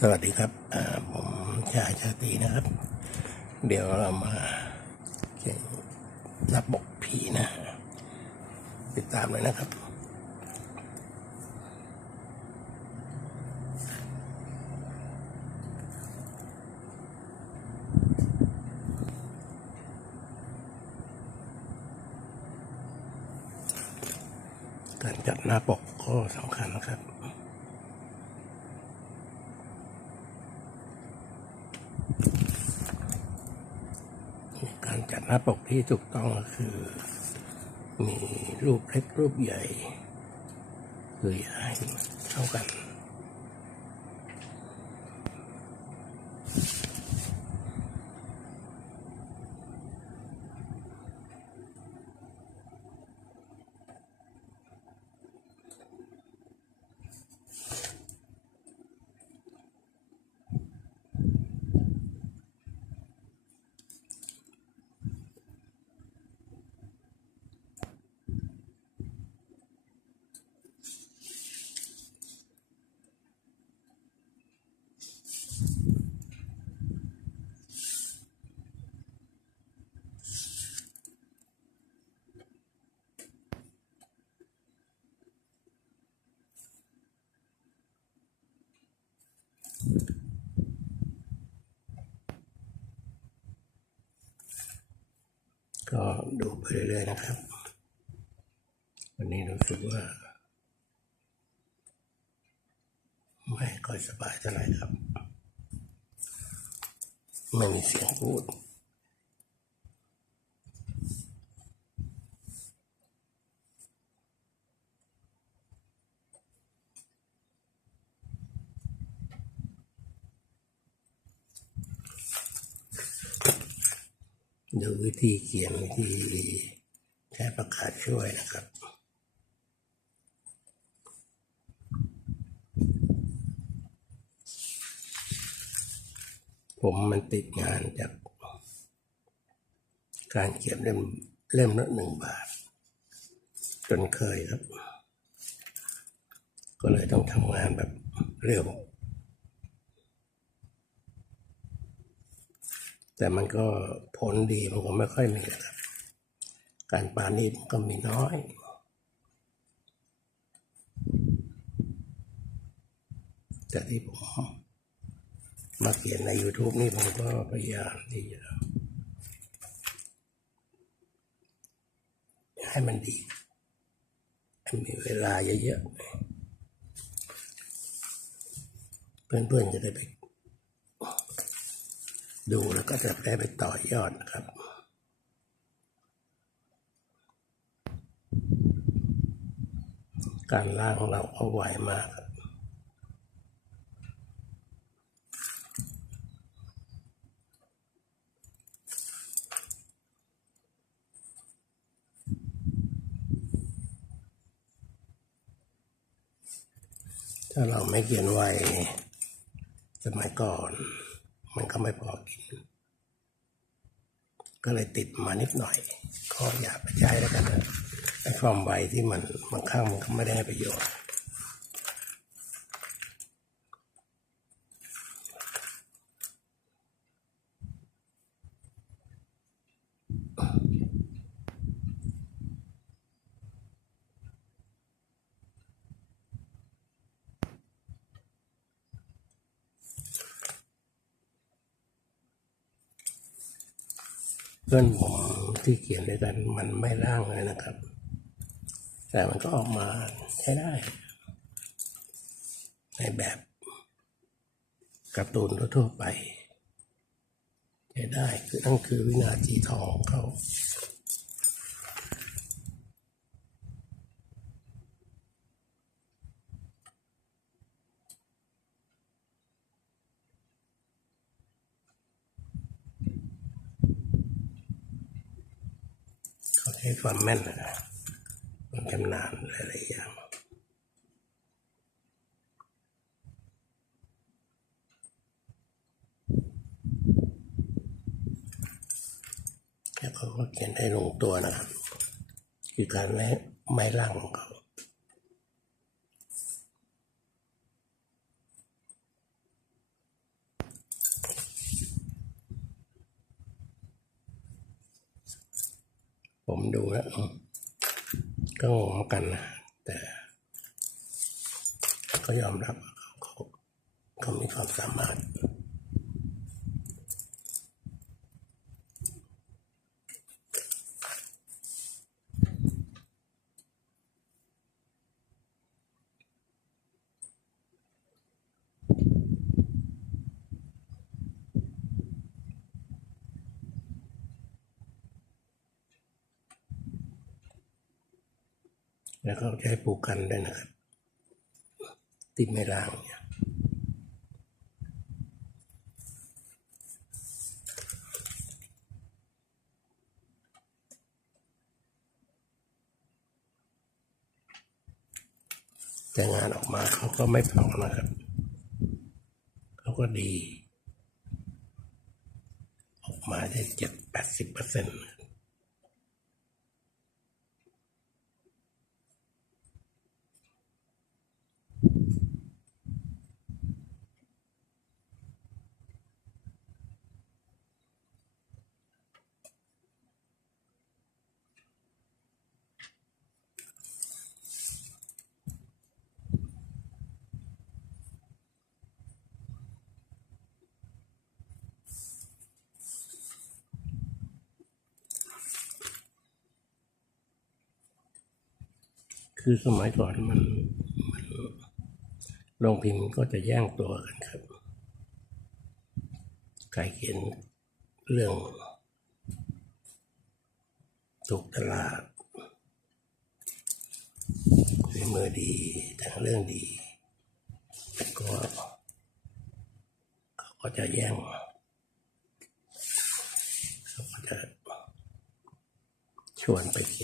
สวัสดีครับผมชายชาตรีนะครับ เดี๋ยวเรามาเขียนรับบกผีนะ ติดตามเลยนะครับ การจัดหน้าปกก็สำคัญนะครับ การจัดหน้าปกที่ถูกต้องก็คือ มีรูปเล็กรูปใหญ่คืออย่าให้เท่ากัน ก็ ดูไปเรื่อยๆนะครับ วันนี้รู้สึกว่า ไม่ค่อยสบายเท่าไหร่ครับ ไม่มีเสียงพูด ดูวิธีเขียนวิธีใช้ประกาศช่วยนะครับผมมันติดงานจากการเขียนเล่มเล่มละหนึ่งบาท จนเคยครับ ก็เลยต้องทำงานแบบเร็ว แต่มันก็ผลดีมันก็ไม่ค่อยมีนะครับ การปาณีตมันก็มีน้อยแต่ที่ผมมาเขียนใน YouTube นี่ผมก็พยายามที่จะให้มันดีให้มีเวลาเยอะๆ เพื่อนๆจะได้ไป ดูแล้วก็จะได้ไปต่อยอดนะครับ การล่างของเราก็ไหวมากถ้าเราไม่เขียนไวสมัยก่อน มันก็ไม่พอกิน ก็เลยติดมานิดหน่อย ก็อย่าไปใช้แล้วกันนะไอ้ความไวที่มันบางครั้งมันก็ไม่ได้ประโยชน์ เพื่อนผมที่เขียนด้วยกันมันไม่ร่างเลยนะครับ แต่มันก็ออกมาใช้ได้ ในแบบการ์ตูนทั่วไปใช้ได้คือนั่นคือวินาทีทองเขา เขาใช้ ความแม่นนะมันชำนาญหลายๆอย่างแล้วเขาก็เขียนได้ลงตัวนะครับ คือการไม่ไม่ร่างของเขา ผมดูแล้วก็งงเหมือนกันนะแต่ก็ยอมรับเขาเขามีความสามารถ แล้วก็ใช้ปูกันด้วยนะครับ ติดไม่ล้างเนี่ยแต่งานออกมาเขาก็ไม่เผานะครับ เขาก็ดี ออกมาได้เจ็ดแปดสิบเปอร์เซ็นต์ คือสมัยก่อนมันมันโรงพิมพ์ก็จะแย่งตัวกันครับใครเขียนเรื่องถูกตลาดฝีมือดีแต่งเรื่องดี ก็เขาก็จะแย่งเขาก็จะชวนไปเขียน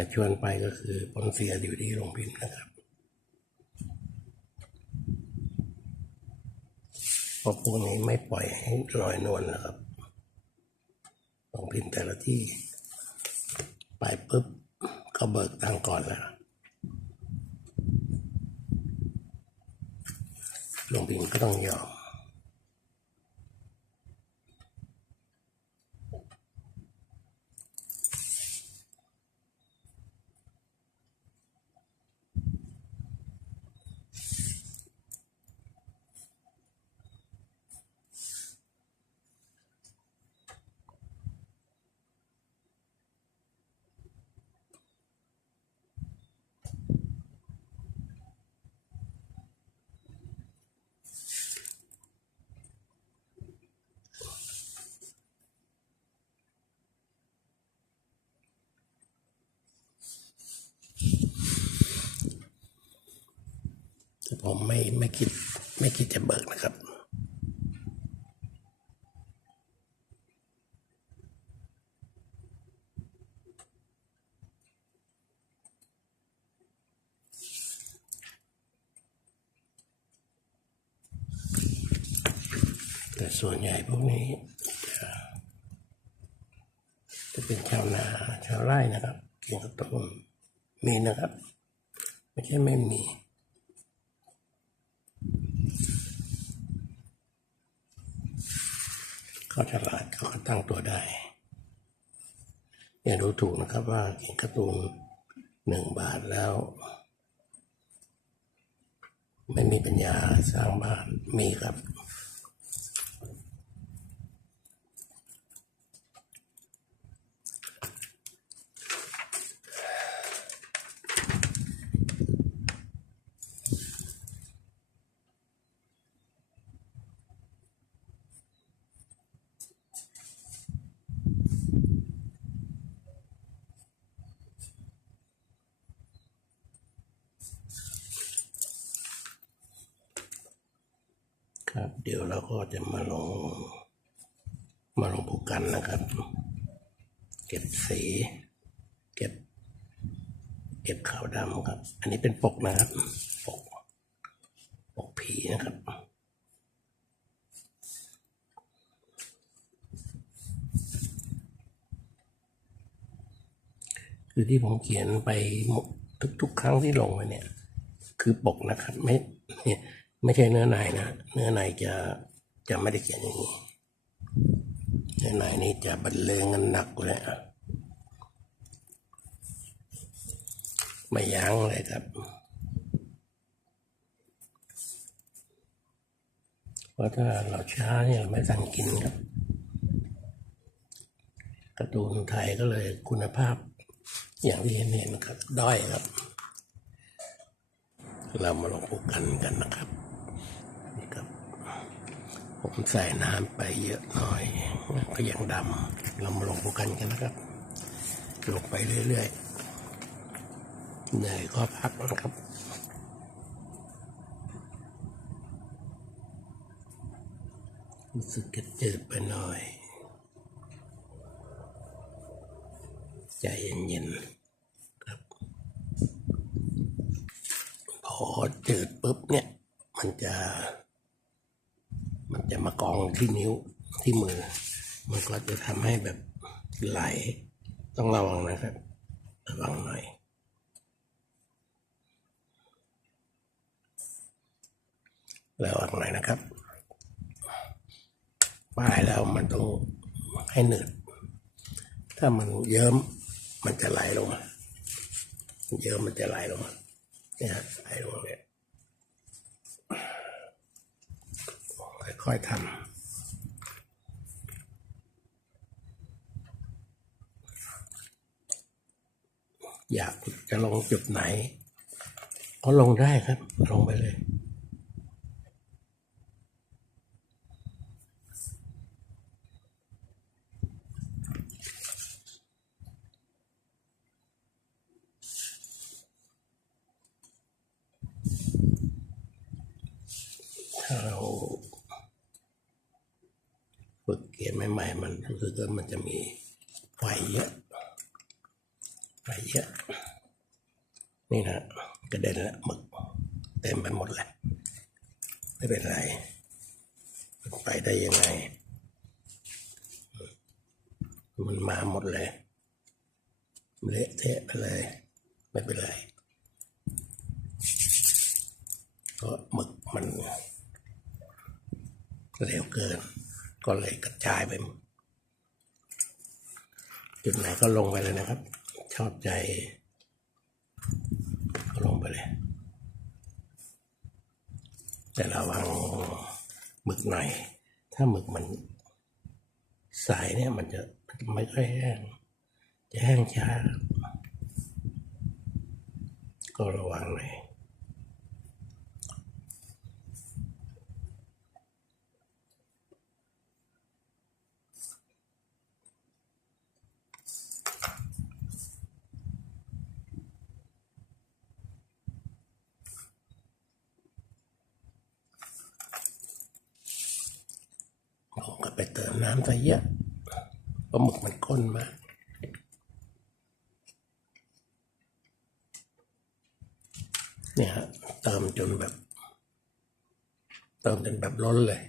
แต่ชวนไปก็คือผลเสียอยู่ที่โรงพิมพ์นะครับ เพราะพวกนี้ไม่ปล่อยให้ลอยนวลนะครับโรงพิมพ์แต่ละที่ ไปปุ๊บเขาเบิกตังก่อนแล้วโรงพิมพ์ก็ต้องยอม แต่ ผมไม่ไม่คิดไม่คิดจะเบิกนะครับแต่ส่วนใหญ่พวกนี้จะจะเป็นชาวนาชาวไร่นะครับเขียนการ์ตูนมีนะครับ ไม่ใช่ไม่มี เขาฉลาดเขาก็ตั้งตัวได้ อย่าดูถูกนะครับว่าเขียนการ์ตูนหนึ่งบาทแล้ว ไม่มีปัญญาสร้างบ้านมีครับ เดี๋ยวเราก็จะมาลง มาลงผูกกันนะครับ เก็บสี เก็บ เก็บขาวดำครับ อันนี้เป็นปกนะครับ ปก ปกผีนะครับคือที่ผมเขียนไปทุก ๆ ครั้งที่ลงไปเนี่ย คือปกนะครับไม่ ไม่ใช่เนื้อในนะเนื้อในจะจะไม่ได้เขียนอย่างนี้เนื้อในนี่จะบรรเลงกันหนักเลยอะไม่ยั้งเลยครับเพราะถ้าเราช้าเนี่ยไม่ทันกินครับการ์ตูนไทยก็เลยคุณภาพ อย่างที่เห็นเห็นครับ ด้อยครับ เรามาลองพูดกันกันนะครับ ผมใส่น้ำไปเยอะหน่อย ก็ยังดำเรามาลงพูดกันกันนะครับ ลงไปเรื่อยๆ เหนื่อยก็พักนะครับรู้สึกจะจืดไปหน่อย ใจเย็นๆครับ พอจืดปุ๊บเนี่ย มันจะ มันจะมากองที่นิ้วที่มือ มันก็จะทำให้แบบไหล ต้องระวังนะครับ ระวังหน่อยระวังหน่อยนะครับป้ายแล้วมันต้องให้หนืด ถ้ามันเยิ้มมันจะไหลลงมาเยิ้มมันจะไหลลงมาเนี่ยไหลลงเนี่ย ค่อยๆทำอยากจะลงจุดไหน ก็ลงได้ครับ ลงไปเลย ถ้าเราฝึกเขียนใหม่ๆ มันรู้สึกว่ามันจะมี ไฟเยอะไฟเยอะ นี่นะกระเด็นละหมึกเต็มไปหมดเลยไม่เป็นไรมันไปได้ยังไง มันมาหมดเลยเละเทะไปเลยไม่เป็นไรเพราะหมึกมันเร็วเกิน ก็เลยกระจายไปหมด จุดไหนก็ลงไปเลยนะครับ ชอบใจก็ลงไปเลย แต่ระวังหมึกหน่อย ถ้าหมึกมันใสเนี่ยมันจะไม่ค่อยแห้ง จะแห้งช้า ก็ระวังหน่อย ผมก็ไปเติมน้ำซะเยอะเพราหมึกมันข้นมากเนี่ยฮะเติมจนแบบ เติมจนแบบล้นเลย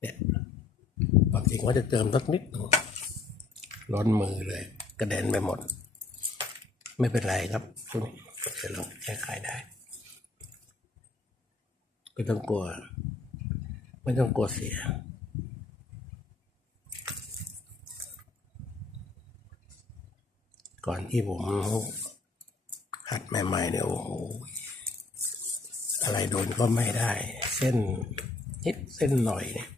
เนี่ยความจริงว่าจะเติมสักนิดหนึ่งล้นมือเลย กระเด็นไปหมด ไม่เป็นไรครับพวกนี้เดี๋ยวเราแก้ไขได้ไม่ต้องกลัว ไม่ต้องกลัวเสีย ก่อนที่ผมหัดใหม่ๆเนี่ยโอ้โหอะไรโดนก็ไม่ได้ เส้นนิดเส้นหน่อยเนี่ย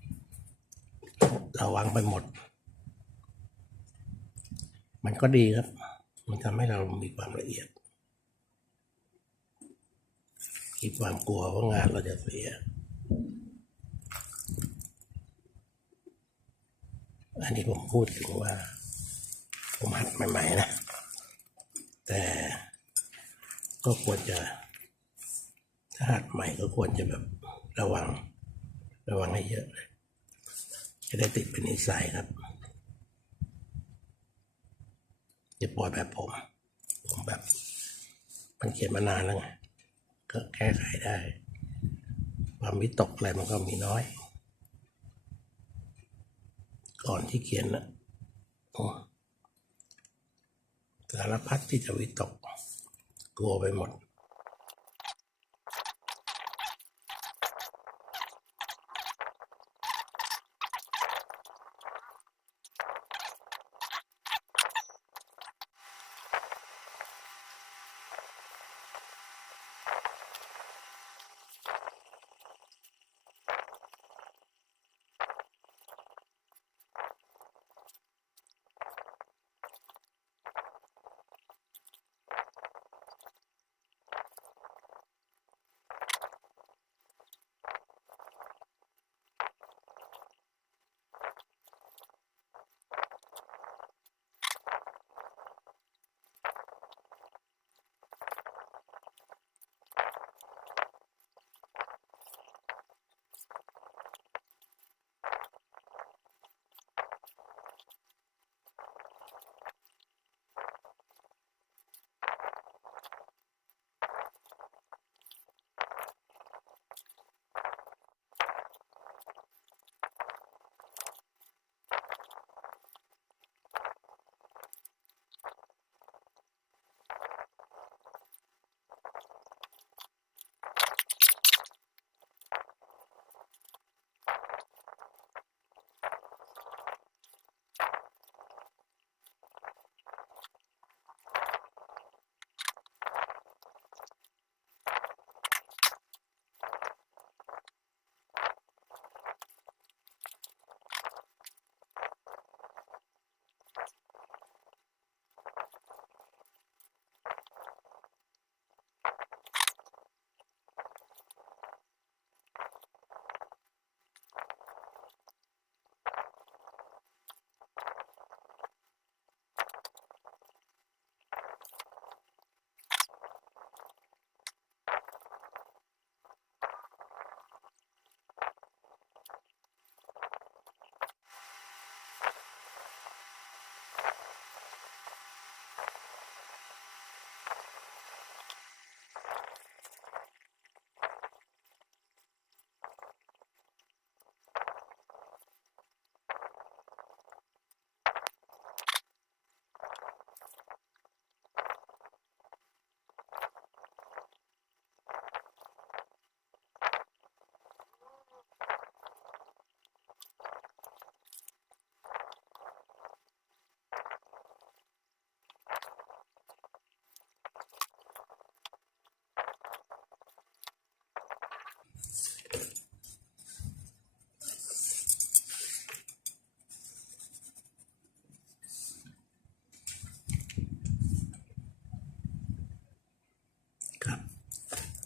ระวังไปหมด มันก็ดีครับ มันทำให้เรามีความละเอียดมีความกลัวว่างานเราจะเสีย อันนี้ผมพูดถึงว่า ผมหัดใหม่ ๆ นะ แต่ก็ควรจะถ้าหัดใหม่ก็ควรจะแบบระวัง ระวังให้เยอะเลยจะได้ติดเป็นนิสัยครับจะปล่อยแบบผม ผมแบบ มันเขียนมานานแล้วไงก็แก้ไขได้ ความวิตกอะไรมันก็มีน้อย ก่อนที่เขียนนะโอ้ สารพัดที่จะวิตก กลัวไปหมด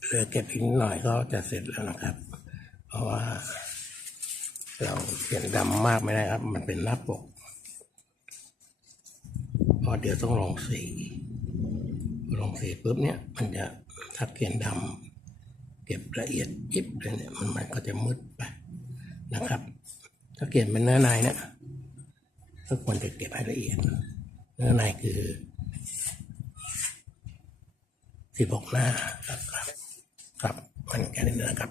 เหลือเก็บอีกนิดหน่อยก็จะเสร็จแล้วนะครับ เพราะว่า เราเขียนดำมากไม่ได้ครับ มันเป็นหน้าปกพราะเดี๋ยวต้องลงสีลงสีปุ๊บเนี่ย มันจะถ้าเขียนดำเก็บละเอียดยิบเลยเนี่ยมันมันก็จะมืดไปนะครับ ถ้าเขียนเป็นเนื้อในเนี่ยก็ควรจะเก็บให้ละเอียด เนื้อในคือสิบหกหน้าครับ ครับมันแค่นี้นะครับ